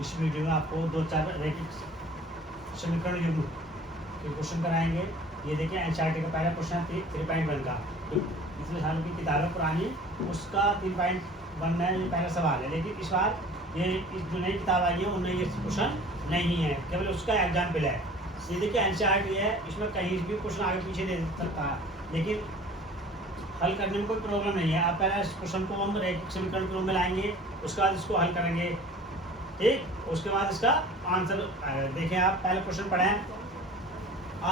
इस वीडियो में आपको 2-4 रैखिक समीकरण युग्म के क्वेश्चन कराएंगे। ये देखिए एनसीईआरटी का पहला क्वेश्चन 3.1 का, पिछले सालों की किताबें पुरानी उसका 3.1 में ये पहला सवाल है। लेकिन इस बार ये इस जो नई किताब आई है उनमें ये क्वेश्चन नहीं है, केवल उसका एग्जाम्पल है। ये देखिए एनसीईआरटी है, इसमें कहीं भी क्वेश्चन आगे पीछे दे सकता है, लेकिन हल करने में कोई प्रॉब्लम नहीं है। आप पहले इस क्वेश्चन को हम रैखिक समीकरण के रूप में लाएंगे, उसके बाद इसको हल करेंगे, ठीक। उसके बाद इसका आंसर देखें। आप पहले क्वेश्चन पढ़ें।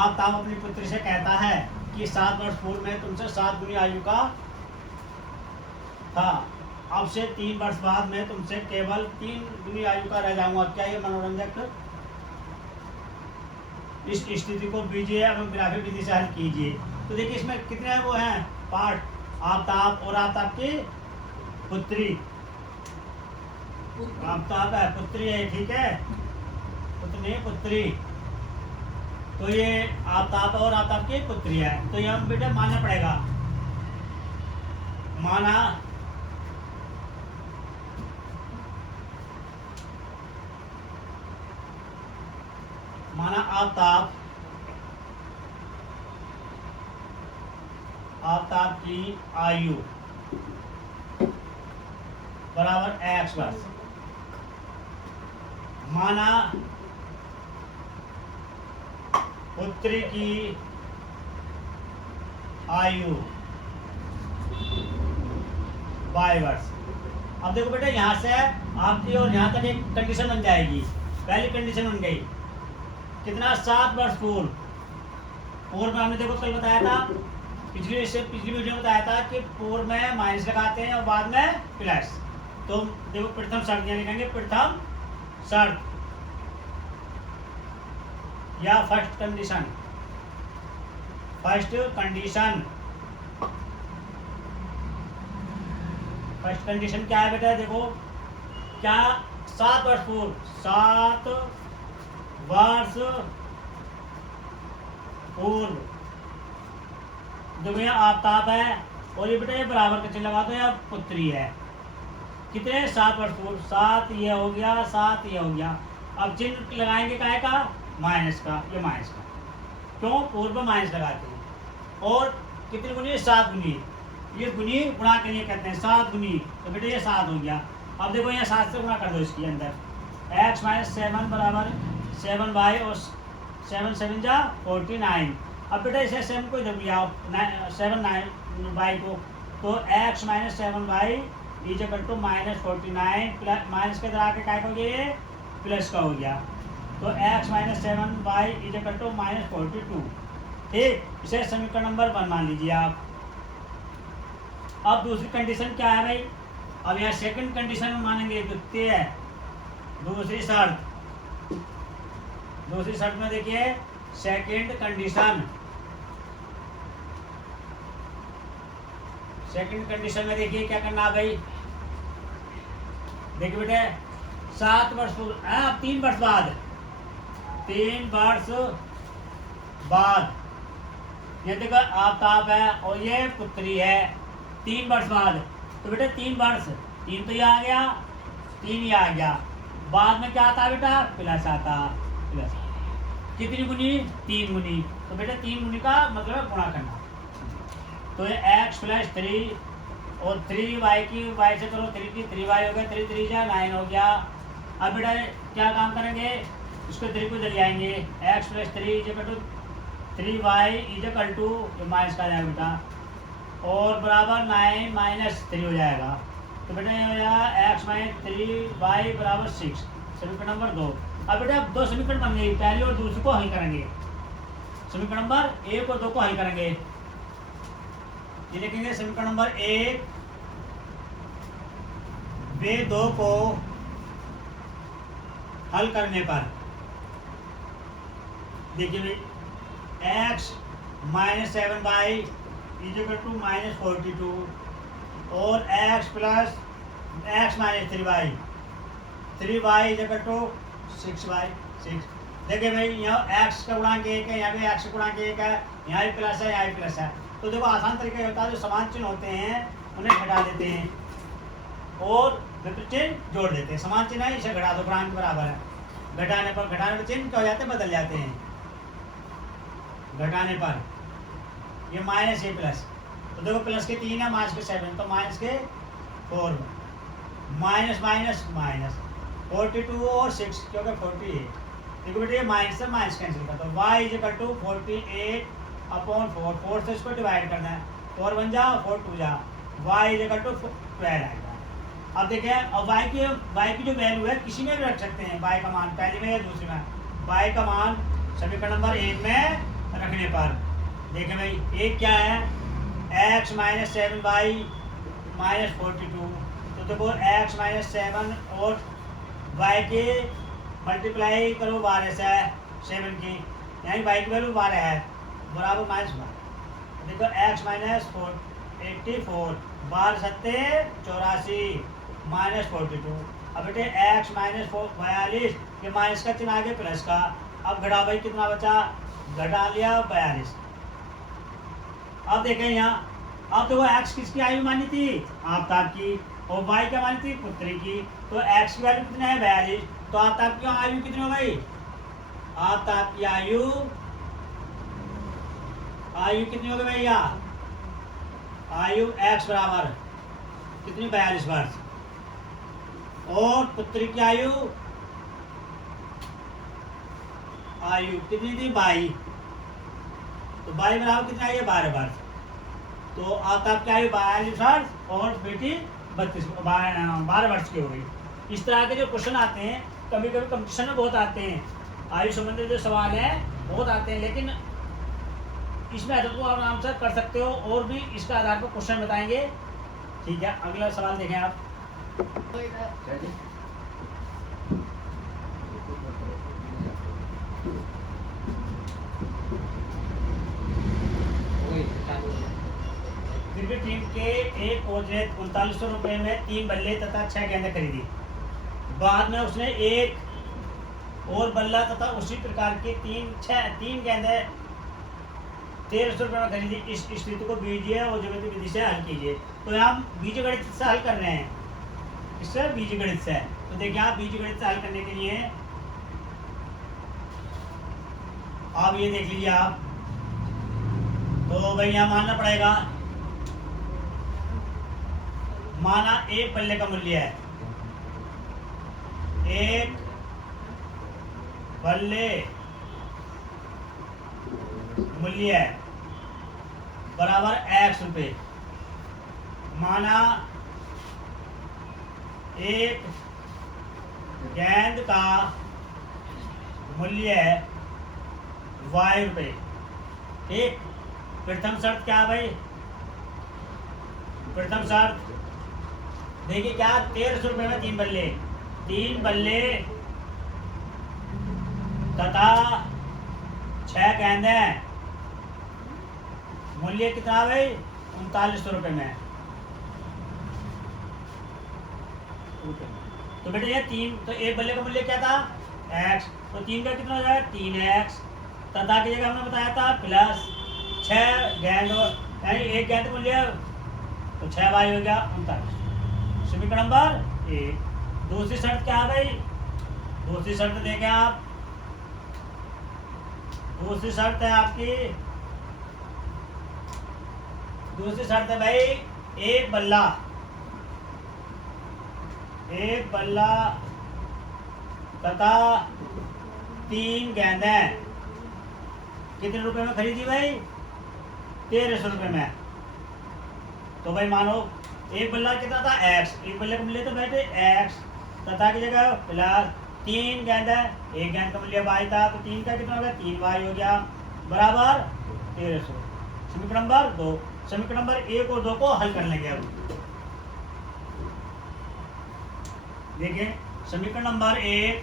आफ्ताब अपनी पुत्री से कहता है कि 7 वर्ष पूर्व में तुमसे 7 गुनी आयु का था, अब से 3 वर्ष बाद में तुमसे केवल 3 गुनी आयु का रह जाऊंगा। क्या ये मनोरंजक? इस स्थिति को बीजीय एवं ग्राफिक विधि से हल कीजिए। तो देखिए इसमें कितने वो हैं पार्ट, आफ्ताब और आफ्ताब की पुत्री। आफ्ताब है, पुत्री है, ठीक है, पुत्री नहीं पुत्री। तो ये आफ्ताब और आफ्ताब की पुत्री है, तो ये हम बेटा मानना पड़ेगा। माना आफ्ताब की आयु बराबर x वर्ष। माना पुत्री की आयु y वर्ष। अब देखो बेटा यहाँ से आपकी और यहाँ तक एक कंडीशन बन जाएगी। पहली कंडीशन बन गई कितना, 7 वर्ष पूर्व में हमने देखो कल बताया था, पिछली वीडियो में बताया था कि पूर्व में माइनस लगाते हैं और बाद में प्लस। तो देखो प्रथम शर्त लिखेंगे, प्रथम शर्त या फर्स्ट कंडीशन। फर्स्ट कंडीशन क्या है बेटा? देखो क्या 7 वर्ष पूर्व, 7 वर्ष पूर्व देखो यहाँ आफ्ताब है और ये बेटा ये बराबर का चिन्ह लगा दो, या पुत्री है। कितने? 7 वर्ष पूर्व, 7 ये हो गया, 7 ये हो गया। अब चिन्ह लगाएंगे काहे का? माइनस का, ये माइनस का। क्यों? पूर्व में माइनस लगाते हैं। और कितनी गुनी? 7 गुनी। ये गुनी गुणा के लिए कहते हैं, 7 गुनी, तो बेटा ये 7 हो गया। अब देखो यहाँ 7 से गुणा कर दो इसके अंदर, x - 7 बराबर 7y और 7 7 जा 49। अब बेटा इसे 7 को इधर ले आओ, 7 9y को, तो x - 7y is equal to -49 minus के इधर आके क्या हो गया? ये प्लस का हो गया। तो x - 7y is equal to -42, ठीक। इसे समीकरण नंबर 1 मान लीजिए आप। अब दूसरी कंडीशन क्या है भाई? अब यहाँ सेकंड कंडीशन में मानेंगे, द्वितीय है दूसरी शर्त। दूसरी शर्त में देखिए सेकंड कंडीशन में देखिए क्या करना भाई। देखिए बेटे 7 वर्ष पूर्व, 3 वर्ष बाद, 3 वर्ष बाद ये देखो आफ्ताब है और ये पुत्री है। 3 वर्ष बाद, तो बेटा 3 वर्ष, 3 तो ये आ गया, 3 ये आ गया, बाद में क्या आता बेटा? प्लस आता, प्लस। कितनी गुनी? 3 गुनी। तो बेटा 3 गुनी का मतलब गुणा करना। तो ये x + 3 और 3y की y से करो 3 की 3y हो गया, 3 3 जा 9 हो गया। अब बेटा क्या काम करेंगे? इसको 3 को इधर ले आएंगे, x + 3 is equal to 3y is equal to minus का जाएगा बेटा, और बराबर 9 - 3 हो जाएगा। तो बेटा ये हो जाएगा x - 3y बराबर 6, समीकरण नंबर 2। अब बेटा अब 2 समीकरण बन गई, पहली और दूसरी को हल करेंगे। समीकरण नंबर 1 और 2 को हल करेंगे। ये लिखेंगे समीकरण नंबर 1, वे 2 को हल करने पर देखिए भाई x - 7y is equal to -42 और x - 3y is equal to 6y 6। देखिए भाई यहाँ x का गुणांक 1 है, यहाँ पे x का गुणांक 1 है, यहाँ भी प्लस है, यहाँ भी प्लस है। तो देखो आसान तरीका होता है, जो समान चिन्ह होते हैं उन्हें घटा देते हैं और में फिर चिन्ह जोड़ देते हैं, समान चिन्ह है इसे घटा दो, गुणांक बराबर है, घटाने पर चिन्ह क्या हो जाते हैं, बदल जाते हैं। घटाने पर ये माइनस ए प्लस, तो देखो प्लस के 3 है, माइनस के 7, तो माइनस के 4, माइनस माइनस माइनस 42 और 6 क्योंकि 48, देखो बेटे ये माइनस से माइनस कैंसिल करता है, y is equal to 48 upon 4, 4 से इसको डिवाइड करना है, 4 1 जा 4 2 जा, y इज इक्वल टू 12 आएगा। अब देखें, अब y की जो वैल्यू है किसी में भी रख सकते हैं, y का मान पहले में या दूसरे में, y का मान समीकरण नंबर 1 में रखने पर देखें भाई एक क्या है, x माइनस 7y माइनस 42, तो देखो x माइनस 7 और y के मल्टीप्लाई करो 12 से 7 की, यानी y की वैल्यू 12 है, बराबर माइनस 12, देखो x माइनस 84, 12 सत्ते 84 माइनस 42, अब बेटे x माइनस 42, ये माइनस का चिन्ह आगे प्लस का, अब घटा भाई कितना बचा, घटा लिया 42। अब देखें यहाँ, अब देखो x किसकी आयु मानी थी, आफ्ताब की, और y क्या मानी थी, पुत्री की, तो x की वैल्यू कितनी है 42, तो आफ्ताब की आयु कितनी हो गई, आफ्ताब की आयु कितनी हो गई भैया, आयु x बराबर कितनी 42 वर्ष, और पुत्री की आयु कितनी थी 22, तो 22 बराबर कितना है 12 वर्ष, तो आफ्ताब की आयु 42 वर्ष और बेटी 12 वर्ष की हो गई। इस तरह के जो क्वेश्चन आते हैं कभी कभी कंपटीशन में बहुत आते हैं, आयु संबंधित जो सवाल हैं बहुत आते हैं, लेकिन इसमें मेथड को आप आराम से कर सकते हो, और भी इसका आधार पर क्वेश्चन बताएंगे। ठीक है, अगला सवाल देखें आप। क्रिकेट टीम के एक कोच ने 3900 रुपए में 3 बल्ले तथा 6 गेंदें खरीदी, बाद में उसने एक और बल्ला तथा उसी प्रकार के 3 गेंदें 1300 रुपए में खरीदी। इस स्थिति को बीजीय और ज्यामितीय विधि से हल कीजिए। तो यहाँ बीजगणित से हल कर रहे हैं, इससे बीजगणित से, तो देखिए आप बीजगणित से हल करने के लिए आप ये देख लीजिए आप, तो भाई यहाँ मानना पड़ेगा, माना एक बल्ले का मूल्य है, एक बल्ले मूल्य है बराबर x रुपए, माना एक गेंद का मूल्य है y रुपए। ठीक, प्रथम शर्त क्या है भाई, प्रथम शर्त देखिए क्या, 1300 रुपए में 3 बल्ले तथा 6 गेंदें, मूल्य कितना भाई 3900 रुपए में। तो बेटे ये 3, तो एक बल्ले का मूल्य क्या था x, तो 3 का कितना हो जाएगा 3x, तथा की जगह हमने बताया था प्लस 6 गेंद, यानी एक गेंद मूल्य तो 6y हो गया 39। समीकरण नंबर 1। दूसरी शर्त क्या है भाई, दूसरी शर्त देखें आप, दूसरी शर्त है आपकी, दूसरी शर्त है भाई एक बल्ला तथा 3 गेंदें कितने रुपए में खरीदी भाई 1300 रुपए में। तो भाई मानो एक बल्ला कितना था x, एक बल्ले का मूल्य तो बैठे x, तथा की जगह प्लस 3 गेंद है, एक गेंद का मूल्य y था, तो 3 का कितना हो गया 3y हो गया बराबर 1300। समीकरण नंबर 2, समीकरण नंबर 1 और 2 को हल कर लेंगे अब। देखिए समीकरण नंबर 1